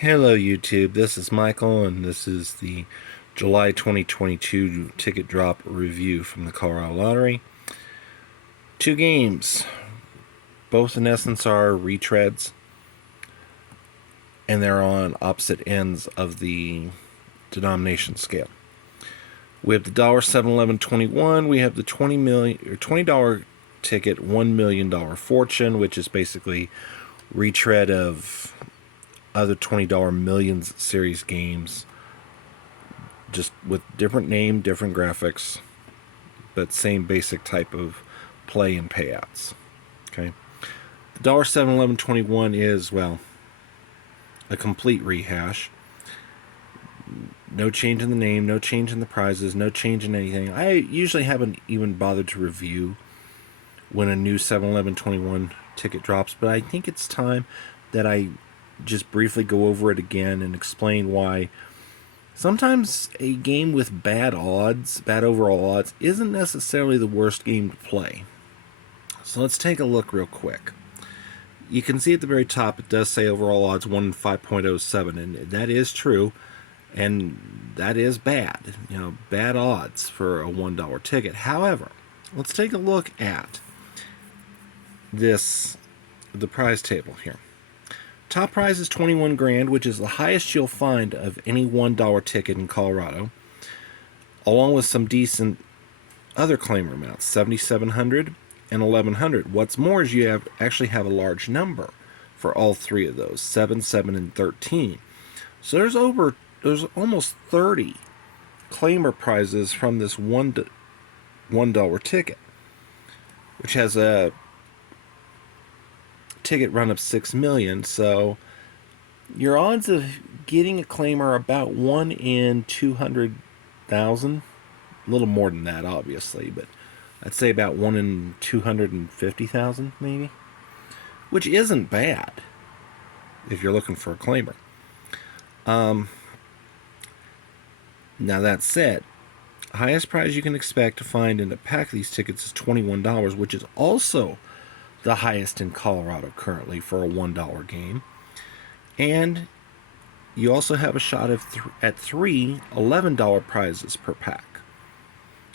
Hello YouTube, this is Michael and this is the July 2022 ticket drop review from the Colorado Lottery. Two games, both in essence are retreads, and they're on opposite ends of the denomination scale. We have the $7-11-21, we have the $20 ticket $1 million fortune, which is basically retread of other $20 millions series games, just with different name, different graphics, but same basic type of play and payouts. Okay, the $7-11-21 is, well, a complete rehash. No change in the name, no change in the prizes, no change in anything. I usually haven't even bothered to review when a new 7-11-21 ticket drops, but I think it's time that I just briefly go over it again and explain why sometimes a game with bad odds, bad overall odds, isn't necessarily the worst game to play. So let's take a look real quick. You can see at the very top it does say overall odds 1 in 5.07, and that is true, and that is bad. Bad odds for a $1 ticket. However, let's take a look at the prize table here. Top prize is 21 grand, which is the highest you'll find of any $1 ticket in Colorado, along with some decent other claimer amounts, 7,700 and 1,100. What's more is you actually have a large number for all three of those, 7, 7, and 13. So there's almost 30 claimer prizes from this $1 ticket, which has a ticket run of 6 million. So your odds of getting a claimer are about 1 in 200,000. A little more than that, obviously, but I'd say about 1 in 250,000, maybe, which isn't bad if you're looking for a claimer. Now that said, highest prize you can expect to find in a pack of these tickets is $21, which is also the highest in Colorado currently for a $1 game. And you also have a shot at three $11 prizes per pack,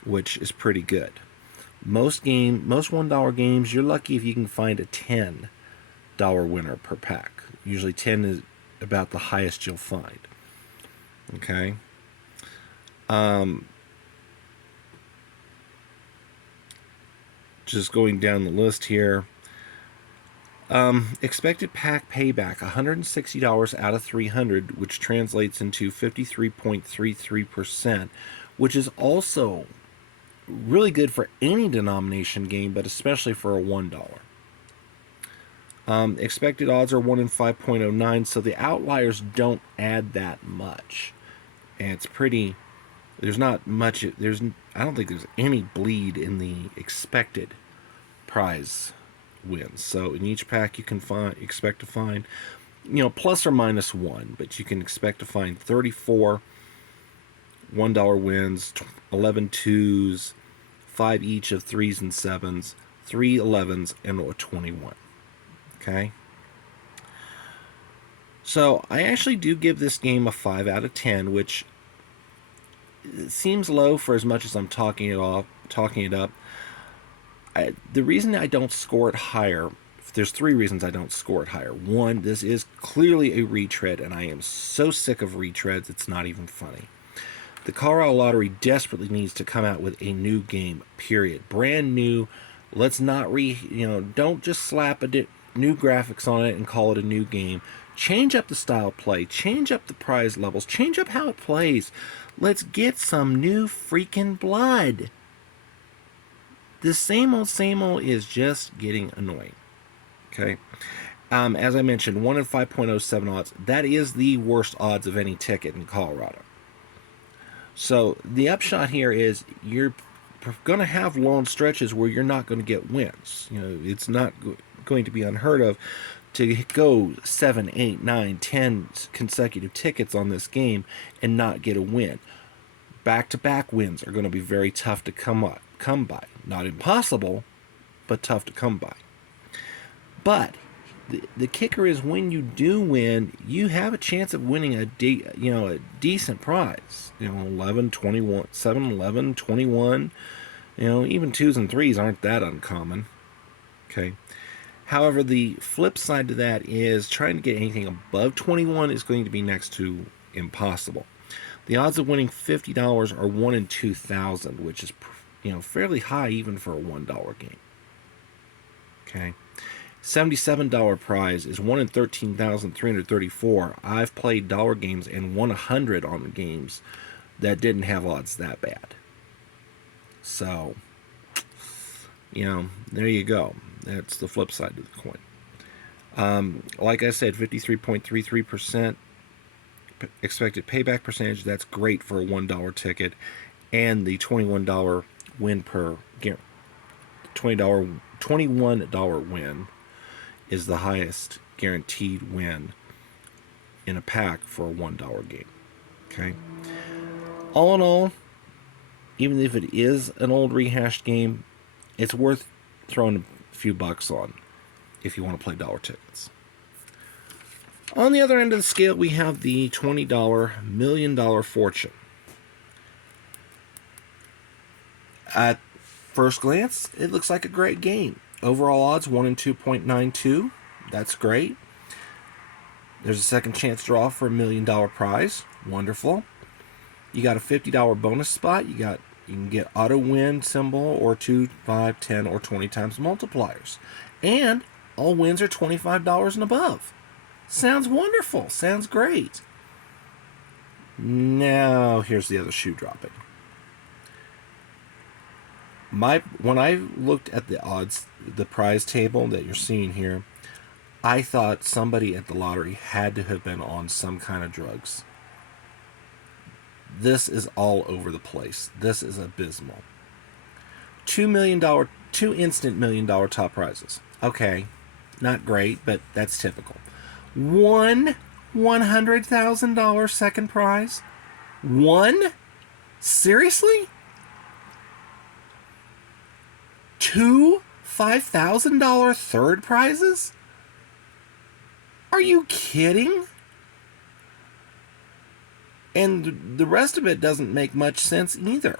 which is pretty good. Most $1 games, you're lucky if you can find a $10 winner per pack. Usually 10 is about the highest you'll find. Okay. Just going down the list here. Expected Pac Payback, $160 out of 300, which translates into 53.33%, which is also really good for any denomination game, but especially for a $1. Expected odds are 1 in 5.09, so the outliers don't add that much. And it's pretty... There's not much... I don't think there's any bleed in the expected prize wins. So in each pack you can expect to find, plus or minus 1, but you can expect to find 34 $1 wins, 11 twos, 5 each of 3s and 7s, 3 11s, and a 21. Okay? So I actually do give this game a 5 out of 10, which seems low for as much as I'm talking it up. The reason I don't score it higher, there's 3 reasons I don't score it higher. 1, this is clearly a retread, and I am so sick of retreads, it's not even funny. The Colorado Lottery desperately needs to come out with a new game, period. Brand new. Let's not don't just slap new graphics on it and call it a new game. Change up the style of play, change up the prize levels, change up how it plays. Let's get some new freaking blood. The same old is just getting annoying. Okay? As I mentioned, 1 in 5.07 odds. That is the worst odds of any ticket in Colorado. So the upshot here is you're going to have long stretches where you're not going to get wins. It's not going to be unheard of to go 7, 8, 9, 10 consecutive tickets on this game and not get a win. Back-to-back wins are going to be very tough to come by. Not impossible, but tough to come by. But the kicker is when you do win, you have a chance of winning a decent prize. 11, 21, 7, 11, 21. Even 2s and 3s aren't that uncommon. Okay. However, the flip side to that is trying to get anything above 21 is going to be next to impossible. The odds of winning $50 are 1 in 2,000, which is fairly high even for a $1 game. Okay. $77 prize is 1 in 13,334. I've played dollar games and won 100 on games that didn't have odds that bad. So, there you go. That's the flip side of the coin. Like I said, 53.33% expected payback percentage. That's great for a $1 ticket, and the $21 win per game. $21 win is the highest guaranteed win in a pack for a $1 game. Okay. All in all, even if it is an old rehashed game, it's worth throwing a few bucks on if you want to play dollar tickets. On the other end of the scale, we have the $20 $1 million fortune. At first glance, it looks like a great game. Overall odds 1 in 2.92. That's great. There's a second chance draw for $1 million prize. Wonderful. You got a $50 bonus spot. You can get auto win symbol or 2, 5, 10, or 20 times multipliers. And all wins are $25 and above. Sounds wonderful. Sounds great. Now, here's the other shoe dropping. When I looked at the odds, the prize table that you're seeing here, I thought somebody at the lottery had to have been on some kind of drugs. This is all over the place. This is abysmal. $2 million, 2 instant $1 million top prizes. Okay, not great, but that's typical. One $100,000 second prize? One? Seriously? 2 $5,000 third prizes? Are you kidding? And the rest of it doesn't make much sense either.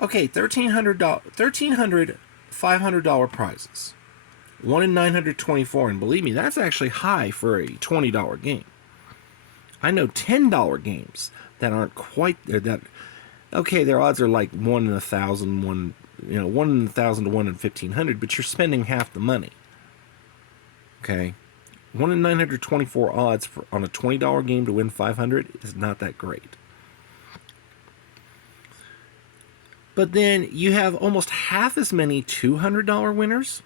Okay, $1,300 $500 prizes. 1 in 924, and believe me, that's actually high for a $20 game. I know $10 games that aren't quite there. Their odds are like 1 in 1,000, 1 in 1,000 to 1 in 1,500, but you're spending half the money. Okay, 1 in 924 odds on a $20 game to win 500 is not that great. But then you have almost half as many $200 winners.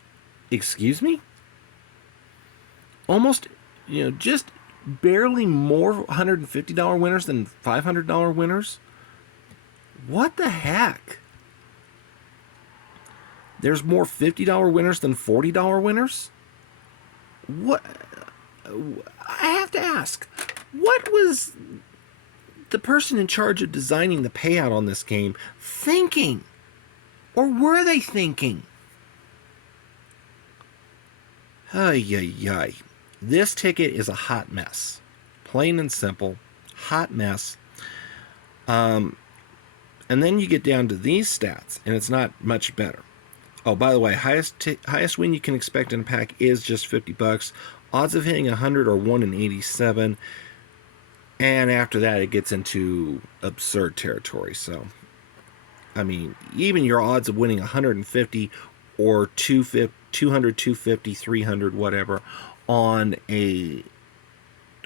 Excuse me? Almost, just barely more $150 winners than $500 winners. What the heck? There's more $50 winners than $40 winners? What? I have to ask, what was the person in charge of designing the payout on this game thinking? Or were they thinking? Ay. This ticket is a hot mess. Plain and simple. Hot mess. And then you get down to these stats, and it's not much better. Oh, by the way, highest win you can expect in a pack is just $50. Odds of hitting 100 are 1 in 87. And after that, it gets into absurd territory. So, I mean, even your odds of winning 150 or 200, 250, 300, whatever, on the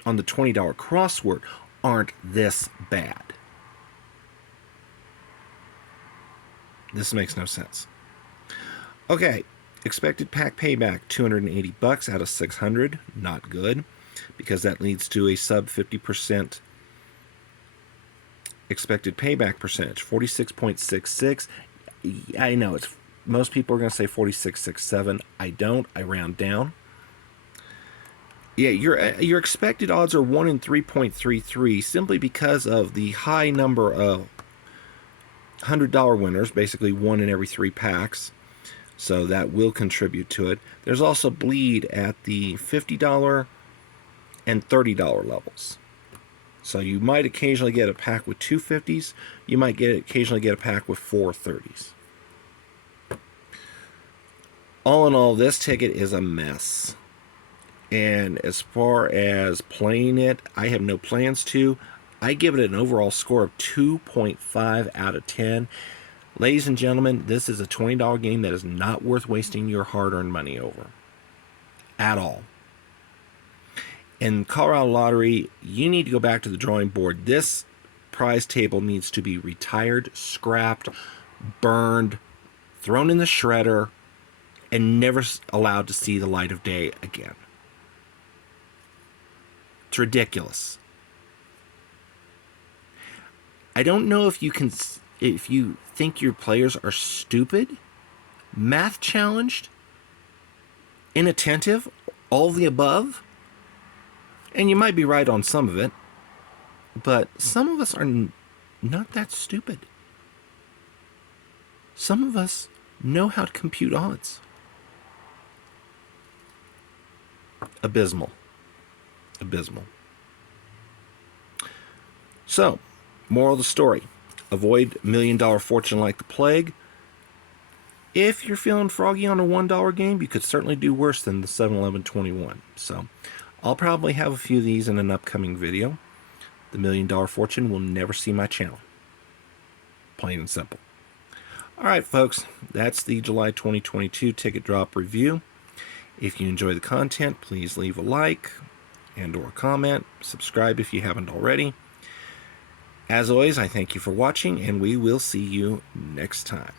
$20 crossword aren't this bad. This makes no sense. Okay, expected Pac Payback, $280 out of 600. Not good, because that leads to a sub 50% expected payback percentage, 46.66. I know most people are going to say 46.67. I don't. I round down. Yeah, your expected odds are 1 in 3.33, simply because of the high number of $100 winners, basically 1 in every 3 packs. So that will contribute to it. There's also bleed at the $50 and $30 levels. So you might occasionally get a pack with two 50s. You might occasionally get a pack with four 30s. All in all, this ticket is a mess. And as far as playing it, I have no plans to. I give it an overall score of 2.5 out of 10. Ladies and gentlemen, this is a $20 game that is not worth wasting your hard-earned money over. At all. In Colorado Lottery, you need to go back to the drawing board. This prize table needs to be retired, scrapped, burned, thrown in the shredder, and never allowed to see the light of day again. It's ridiculous. I don't know if you think your players are stupid, math challenged, inattentive, all of the above. And you might be right on some of it, but some of us are not that stupid. Some of us know how to compute odds. Abysmal. Abysmal. So, moral of the story. Avoid $1 million fortune like the plague. If you're feeling froggy on a $1 game, you could certainly do worse than the 7-11-21. So, I'll probably have a few of these in an upcoming video. The $1 million fortune will never see my channel. Plain and simple. Alright folks, that's the July 2022 ticket drop review. If you enjoy the content, please leave a like and or comment. Subscribe if you haven't already. As always, I thank you for watching, and we will see you next time.